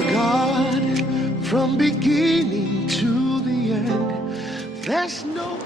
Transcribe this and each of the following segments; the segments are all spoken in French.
are God from beginning to the end. There's no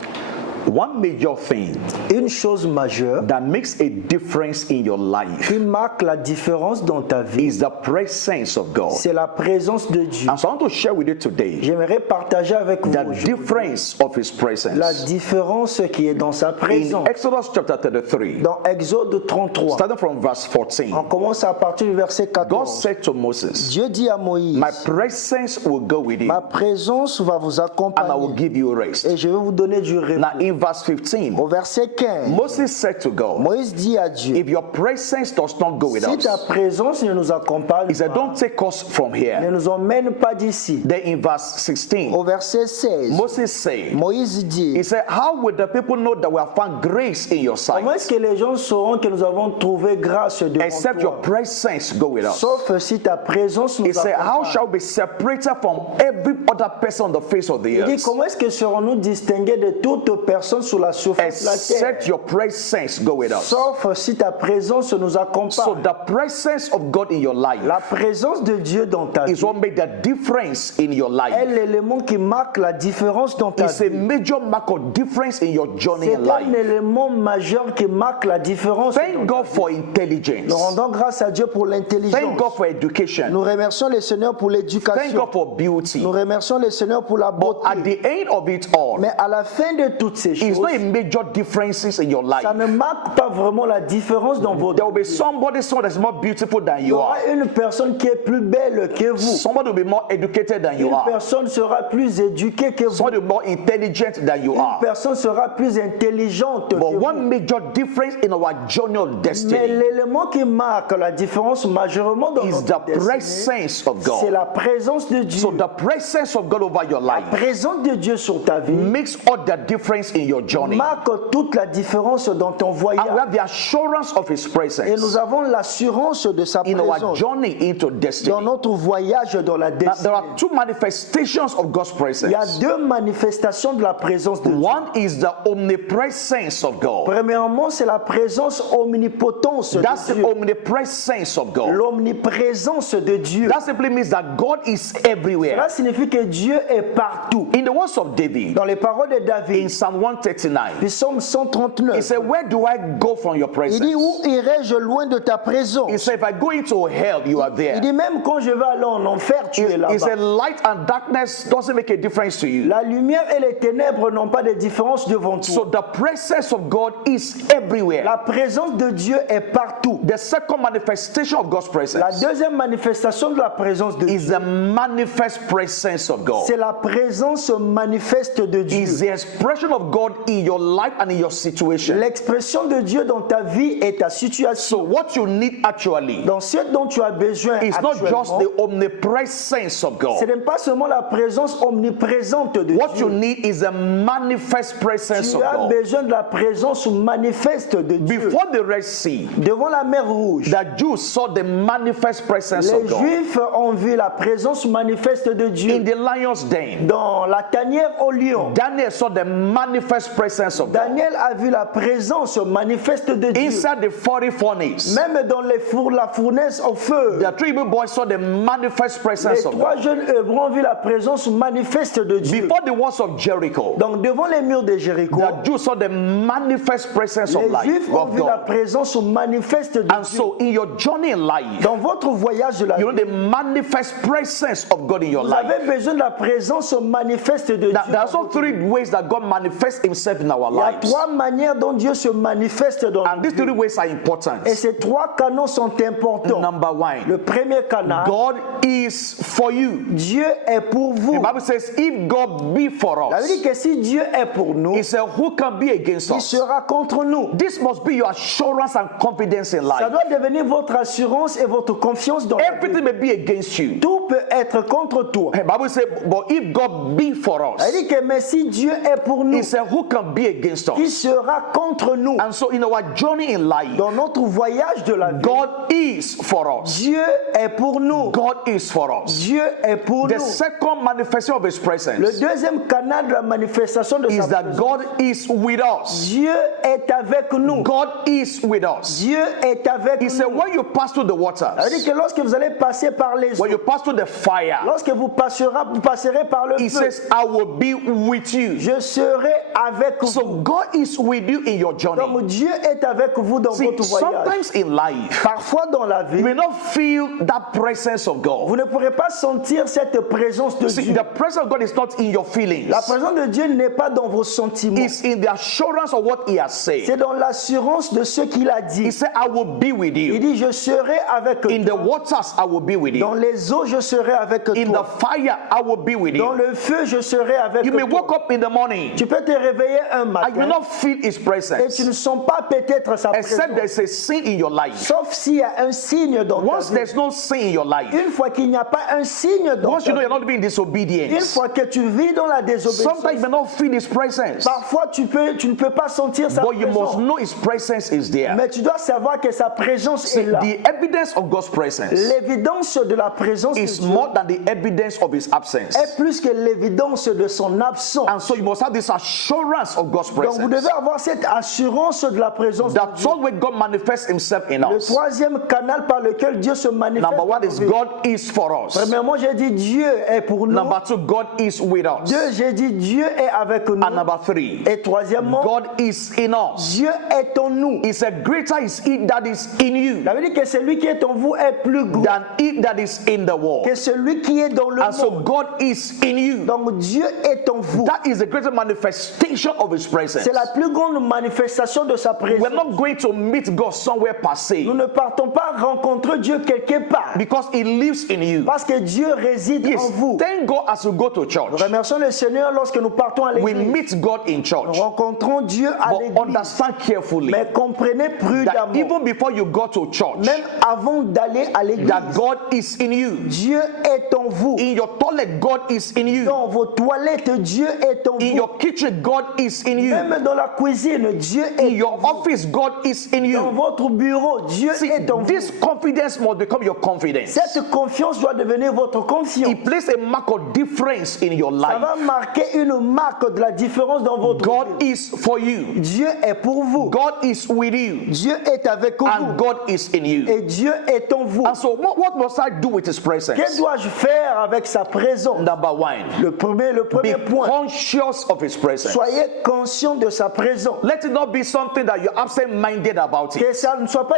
One major thing Une chose majeure that makes a difference in your life qui marque la différence dans ta vie, is the presence of God. c'est la présence de Dieu. And so I want to share with you today J'aimerais partager avec vous the aujourd'hui difference of His la presence. différence qui est dans sa In présence. Exodus chapter 33, Dans Exode 33, starting from verse 14, on commence à partir du verset God 14. said to Moses, Dieu dit à Moïse, my presence will go with you ma présence va vous and I will accompagner give you rest. et je vais vous donner du repos. Now in verse 15, Au verset 15, Moses said to God, Moïse dit à Dieu, if your presence does not go with si ta us, présence ne nous accompagne he said, pas, don't take us from ne here. nous emmène pas d'ici. Then in verse 16, Au verset 16, Moses said, Moïse dit, he said, how will the people know that we have found grace in your sight, comment est-ce que les gens sauront que nous avons trouvé grâce devant except your toi, presence go with us? sauf si ta présence nous He said, how accompagne? shall we be separated from every other person on the face of the Il dit, earth, comment est-ce que serons-nous distingués de toute personne sur la surface de la terre, except your presence go with us? sauf si ta présence nous So accompagne? the presence of God in your life La présence de Dieu dans ta is vie what made the difference in your est life. l'élément qui marque la différence dans ta It's a vie. major mark of difference in your journey C'est in un life. élément majeur qui marque la différence. Thank dans ta God for vie. intelligence. Nous rendons grâce à Dieu pour Thank l'intelligence. God for education. Nous remercions le Seigneur pour Thank l'éducation. God for beauty. Nous remercions le Seigneur pour la But at beauté. the end of it all, Mais à la fin de toutes ces it's choses, not a major differences in your life. ça ne marque pas vraiment la différence dans votre There will be vie. somebody that's more beautiful than Il y you aura are. une personne qui est plus belle que vous. Somebody will be more educated than you Une are. personne sera plus éduquée que vous. Somebody will be more intelligent than you Une are. personne sera plus intelligente que But vous. one major difference in our journey of Mais destiny l'élément qui marque la différence majeurement dans is notre the destinée, presence of c'est God. la présence de Dieu. So the presence of God over your La life présence de Dieu sur ta vie makes all the difference in your journey. marque toute la différence dans ton And we voyage. have the assurance of His Et nous presence avons l'assurance de sa in our présence journey into dans destiny. notre voyage dans la Now, destinée. there are two manifestations of God's Il y a presence. deux manifestations de la présence de Dieu. One is the omnipresence of God. Premièrement, c'est la présence omnipotence That's de the Dieu. omnipresence of God. L'omniprésence de Dieu. That simply means that God is everywhere. Cela signifie que Dieu est partout. In the words of David, Dans les paroles de in David, Psalm 139, Psaume he 139, said, where do I go from your il presence? dit, où irai-je loin de ta He présence? said, if I go into hell, you are Il there. dit, même quand je vais aller en enfer, tu es He là-bas. said, light and darkness doesn't make a difference to you. La lumière et les ténèbres n'ont pas de différence devant toi. So the presence of God is everywhere. La présence de Dieu est partout. The second manifestation of God's La presence deuxième manifestation de la présence de Dieu, is the manifest presence of God. c'est la présence manifeste de Dieu. Is the expression of God in your life and in your situation. L'expression de Dieu dans ta vie et ta So situation. what you need actually Dans ce dont tu as besoin is not just actuellement, the omnipresence of ce God. n'est pas seulement la présence omniprésente de What you Dieu. need is a manifest presence Tu of as God. besoin de la présence manifeste de Dieu. Before the Red Sea, Devant la mer Rouge, the Jews saw the manifest presence les of God. Juifs ont vu la présence manifeste de In Dieu. the lion's den, Dans la tanière au lion, Daniel saw the manifest presence of God. Daniel a vu la présence manifeste de Dieu. Inside the 40 furnace, Même dans la fournaise au feu, the three Hebrew boys saw the manifest les presence of trois God. jeunes Hébreux ont vu la présence manifeste de Dieu. Before the walls of Jericho, Donc devant les murs de Jéricho, the Jews saw the manifest presence of les life Juifs ont of vu la God. présence manifeste de And Dieu. so in your journey in life, Dans votre voyage de la you vie, know the manifest presence of God in your vous life. avez besoin de la présence manifeste de Dieu. Now, there are also three ways that God manifests Himself in our Il y a lives. trois manières dont Dieu se manifeste dans And these three ways are important. Et ces trois canaux sont importants. Number one, Le premier canal, God is for you. Dieu est pour The vous. Bible says, if God be for Ça veut dire us, que si Dieu est pour nous, He said, who can be against il us? sera contre nous. This must be your assurance and confidence in Ça life. doit devenir votre assurance et votre confiance dans la vie. Everything may be against you. Tout peut être contre toi. The Bible says, but if God be for Ça us, veut dire que mais si Dieu est pour nous, He said, said, who can be against Qui us? sera contre nous? And so in our journey in life, Dans notre voyage de la vie, God is for us. Dieu est pour nous. God is for us. Dieu est pour The nous. second manifestation of His Le presence deuxième canal de la manifestation de is sa that présence. God is with us. Dieu est avec nous. God is with us. Dieu est avec He said, nous. when you pass through the Ça veut waters, dire que lorsque vous allez passer par les when eaux, you pass through the fire, lorsque vous passerez par le He feu, says, I will be with you. je serai avec vous. So God is with you in your journey. Donc Dieu est avec vous dans See, votre voyage. sometimes in life, Parfois dans la you vie, may not feel that presence of God. vous ne pourrez pas sentir cette présence de See, Dieu. the presence of God is not in your feelings. La présence de Dieu n'est pas dans vos sentiments. It's in the assurance of what He has said. C'est dans l'assurance de ce qu'il a dit. He said, I will be with Il you. dit, je serai avec In the toi. waters, I will be with Dans you. les eaux, je serai avec In the toi. fire, I will be with Dans you. le feu, je serai avec You may toi. wake up in the morning Tu peux te réveiller un and you will matin not feel His et presence, tu ne sens pas peut-être sa except présence. there's a sin in your life. Sauf s'il y a un signe dans ta Once vie. there's no sin in your life, Une fois qu'il n'y a pas un signe dans once you ta know vie, you're not being une disobedient, fois que tu vis dans la désobéissance, sometimes you may not feel His presence, parfois tu ne peux pas sentir sa but you must présence. know His presence is there. Mais tu dois savoir que sa présence See, est là. the evidence of God's presence L'évidence de la présence de is Dieu more than the evidence of His absence. est plus que l'évidence de son absence. And so you must have this assurance of God's Donc vous devez presence. avoir cette assurance de la présence de That's Dieu. all where God manifests Himself in Le us. troisième canal par lequel Dieu se manifeste. Number one dans is nos vies. God is for us. Premièrement, j'ai dit Dieu est pour nous. Number two, God is with us. Deux, j'ai dit Dieu est avec nous. And number three, Et troisièmement, God is in us. Dieu est en nous. He said, greater is He that is in you Ça veut dire que celui qui est en vous est plus grand than he that is in the world. que celui qui est dans le And so monde. God is in you. Donc Dieu est en vous. That is the greater manifestation of His presence. C'est la plus grande manifestation de sa We're présence. not going to meet God somewhere per se, Nous ne partons pas rencontrer Dieu quelque part because He lives in you. parce que Dieu réside Yes, en vous. thank God as we go to Nous church, remercions le Seigneur lorsque nous partons à we l'église. meet God in Nous church. rencontrons Dieu à But l'église. understand carefully Mais comprenez that prudemment, even before you go to church, même avant d'aller à l'église, that God is in you. Dieu est en vous. In your toilet, God is in you. Dans vos toilettes, Dieu est en In vous. your kitchen, God is in you. Même dans la cuisine, Dieu In est en your vous. office, God is in Dans you. votre bureau, Dieu See, est en vous. this confidence must become your confidence. Cette confiance doit devenir votre confiance. It plays a mark of difference in your Ça life. va marquer une marque de la différence dans votre God vie. is for you. Dieu est pour vous. God is with you. Dieu est avec vous. And God is in you. Et Dieu est en vous. And so what must I do with His Que presence? dois-je faire avec sa présence? Number one, Le premier be point. conscious of His presence. Soyez conscient de sa présence. Let it not be something that you're absent-minded about it. Que ça ne soit pas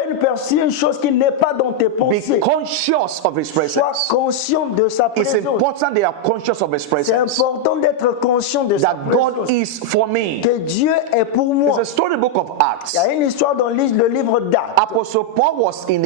une chose qui n'est pas dans tes Be pensées. conscious of His Sois presence. conscient de sa It's présence. important they are conscious of His C'est presence. important d'être conscient de sa That God présence. is for me. Que Dieu est pour It's moi. a storybook of Acts. Il y a une histoire dans le livre d'Actes. Apostle Paul was in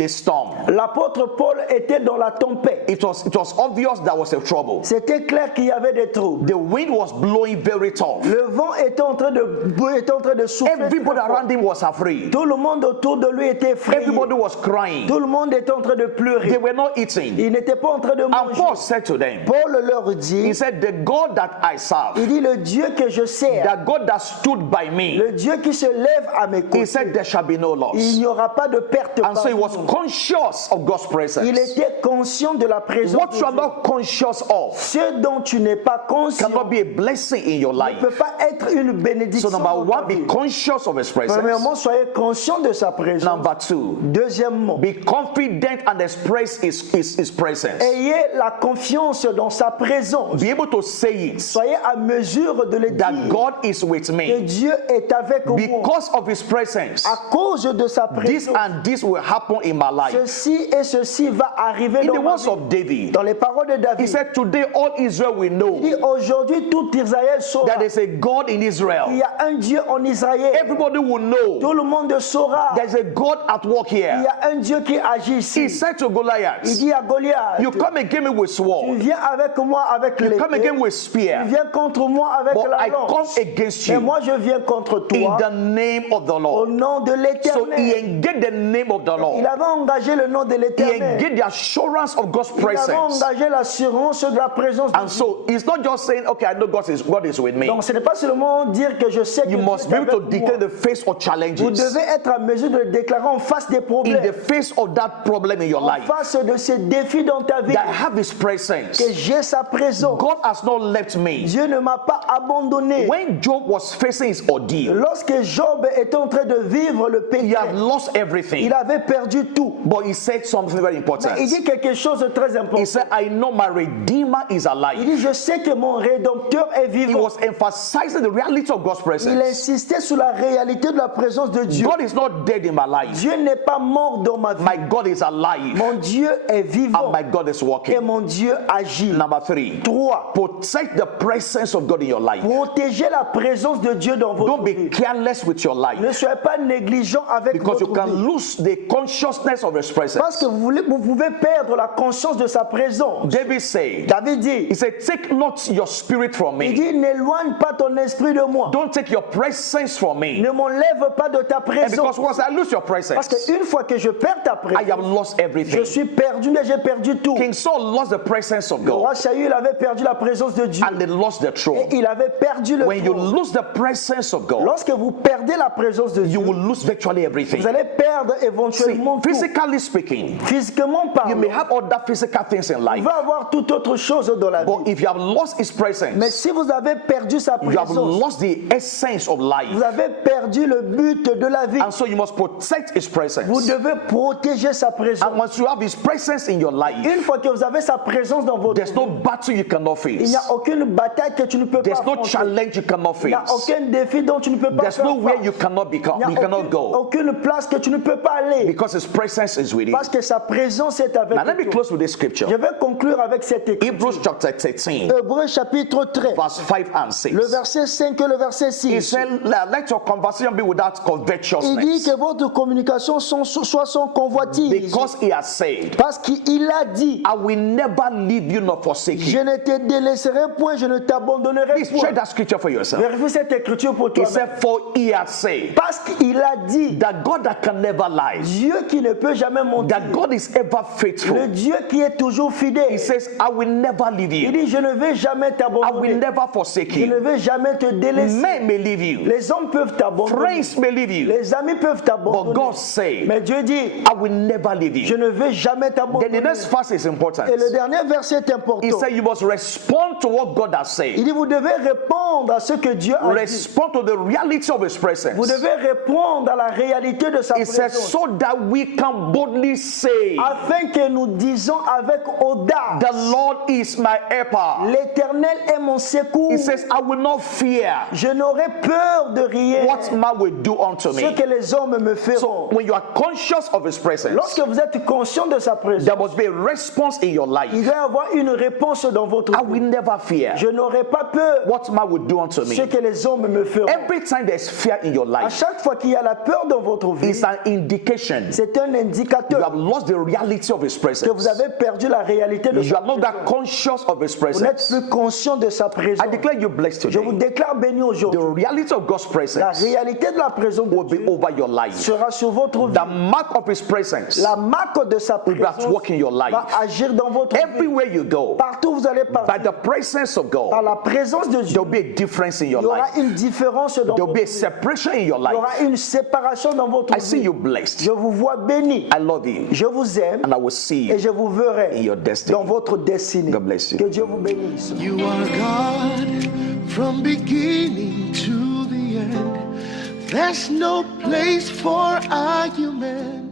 a storm. L'apôtre Paul était dans la tempête. It was obvious there was a trouble. C'était clair qu'il y avait des troubles. The wind was blowing very tough. Le vent était en train de souffler. Everybody très fort. around him was afraid. Tout le monde autour de lui était effrayé. Everybody was crying. Tout le monde était en train de They pleurer. were not eating. Ils n'étaient pas en train de And manger. Paul said to them, Paul leur dit, he said, the God that I serve, il dit, le Dieu que je sers, that God that stood by me, le Dieu qui se lève à mes he côtés, said there shall be no il loss. n'y aura pas de perte. And so he was parmi nous. conscious of God's Il presence. était conscient de la présence What de you are Dieu. not conscious of Ce dont tu n'es pas conscient cannot be a blessing in your ne life. peut pas être une bénédiction. So number dans ta one, vie. be conscious of His presence. Premièrement, soyez conscient de sa présence. Number two, Deuxièmement, be confident and express His presence. ayez la confiance dans sa présence. Be able to say it, Soyez à mesure de le that dire God is with que me. Dieu est avec moi. Because of His presence, À cause de sa this présence, and this will happen in my life. ceci et ceci va arriver In dans the ma words vie. of David, Dans les paroles de he David, said, today all Israel will il know dit aujourd'hui tout Israël saura that there's a God in qu'il Israel. y a un Dieu en Israël. Everybody will know Tout le monde saura there's a God at work qu'il y here. a un Dieu qui agit He ici. said to Il Goliath, dit à Goliath, you come against me with tu sword, viens avec moi avec you come l'épée, against me with tu spear, viens contre moi avec but la I come lance. against Mais you moi je viens contre in toi the name of the au Lord. nom de So he l'Éternel. engaged the name of the Il Lord. avait engagé le nom de He l'Éternel. engaged the assurance of God's Nous avons presence. engagé l'assurance de la présence de And so it's not just saying, okay, I know God is with me. Donc ce n'est pas seulement dire que je sais que You Dieu must est be able to avec moi. declare the face of Vous challenges, devez être en mesure de le déclarer en face des in problèmes, the face of that problem in your en life, face de ces défis dans ta vie, that I have His presence. que j'ai sa présence. God has not left me. Dieu ne m'a pas abandonné. When Job was facing his ordeal, Lorsque Job était en train de vivre le he had péché, lost everything. il avait perdu tout. But he said something very important. Il dit quelque chose de très He important. said, I know my Redeemer is Il alive. dit, je sais que mon Rédempteur est He vivant. was emphasizing the reality of God's Il presence. insistait sur la réalité de la présence de Dieu. God is not dead in my life. Dieu n'est pas mort dans ma vie. My God is alive. Mon Dieu est vivant And my God is et working. mon Dieu agit. Number 3, 3. protect the presence of God in your life. Protégez la présence de Dieu dans votre Don't be vie. careless with your life, Ne soyez pas négligent avec because you votre can vie. lose the consciousness of His Parce presence. que vous pouvez perdre la conscience de sa présence. David said, David dit, he said, take not your spirit from il me. dit, n'éloigne pas ton esprit de moi. Don't take your presence from me. Ne m'enlève pas de ta And because présence. once I lose your Parce presence, qu'une fois que je perds ta I have présence, lost je everything. suis perdu, mais j'ai perdu tout. King Saul lost the presence of Le roi God, Saül avait perdu la présence de Dieu. and they lost the Et throne. il avait perdu le When you trône. lose the presence of God, Lorsque vous perdez la présence de you Dieu, will lose virtually everything. vous allez perdre See, éventuellement tout. physically speaking, Physiquement you parlant, may have other physical things in vous life, pouvez avoir toute autre chose dans la vie. but if you have lost His Mais presence, si vous avez perdu sa you have présence, lost the essence of life. vous avez perdu le but de la vie. And so you must protect His Vous presence. devez protéger sa présence. And once you have His presence in your life, Une fois que vous avez sa présence dans votre there's vie, no battle you cannot il n'y face. a aucune bataille que tu ne peux pas There's no affronter. challenge you cannot Il n'y a face. aucun défi dont tu ne peux pas There's faire nowhere face. you cannot become, Il you n'y a cannot aucune, go, aucune place que tu ne peux pas aller. because His presence is with you. Parce que sa présence est avec Now let me toi. close with this scripture. Je vais conclure avec cette écriture. Hebrews chapter 13, Hébreux chapitre 13, verse 5 and 6. le verset 5 et le verset He 6. said, let your conversation be without Il dit covetousness, que votre communication soit sans convoitise. because He has said, Parce qu'il a dit, I will never leave you nor forsake je you. ne te délaisserai point, je ne t'abandonnerai Please point. check that scripture for yourself. Vérifie cette écriture pour He toi. said, for He has said Parce qu'il a dit, that God that can never lie, Dieu qui ne peut jamais mentir, that God is ever le faithful. Dieu qui est toujours He fidèle. says, I will never leave Il you. dit, je ne vais jamais I will t'abandonner. never forsake Je ne you. vais jamais te délaisser. Men may leave you. Les hommes peuvent t'abandonner. Friends may leave you. Les amis peuvent But t'abandonner. God said, Mais Dieu dit, I will never leave je you. ne vais jamais Then the t'abandonner. next verse is important. Et le dernier verset est He important. said, you must respond to what God has Il said. dit, vous devez répondre à ce que Dieu a dit. Respond to the reality of His Vous presence. devez répondre à la réalité de sa It says, présence. so that we can boldly say, Afin que nous disons avec audace, the Lord is my helper. l'Éternel est mon secours. He says, I will not fear Je n'aurai peur de rien. what man will do unto Ce me. que les hommes me So feront. when you are conscious of His presence, Lorsque vous êtes conscient de sa présence, there must be a response in your life. il doit y avoir une réponse dans votre I vie. will never fear Je n'aurai pas peur what man will do unto ce me. que les hommes me feront. Every time there's fear in your À life, chaque fois qu'il y a la peur dans votre vie, it's an indication c'est un you indicateur have lost the reality of His que vous presence. avez perdu la réalité de You sa are not présence. that conscious of His Vous n'êtes presence. plus conscient de sa présence. I declare you blessed Je vous today. déclare béni The aujourd'hui. reality of God's La presence réalité de la présence de will be Dieu over your life. sera sur votre vie. The mark of His presence La marque de sa will be at présence work in your life. va agir dans votre vie. Everywhere you go, Partout où vous allez by partir, the presence of par God, la présence de Dieu, there will be a difference in your il y aura life. une différence dans There will votre be a vie. separation in your Il y aura life. une séparation dans votre I see vie. you blessed. Je vous vois béni. I love you. Je vous aime And I will see et you je vous verrai in your destiny. dans votre destinée. God bless you. Que Dieu vous bénisse. You are God from beginning to the end. There's no place for argument.